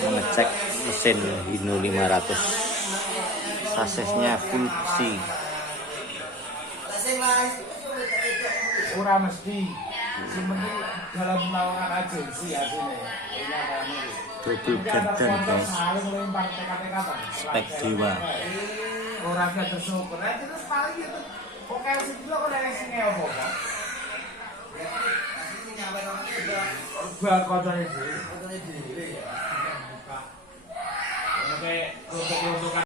Mengecek mesin Hino 500. Sasesnya full besi. Ora mesti. Sementing dalam melakukan agensi hasilnya. Double gardan guys. Spek dewa. Orang gak tersyukur. Terus paling gitu. Pokoknya segitu aku dari sini apa kok? Gua kotornya dulu. Oke, untuk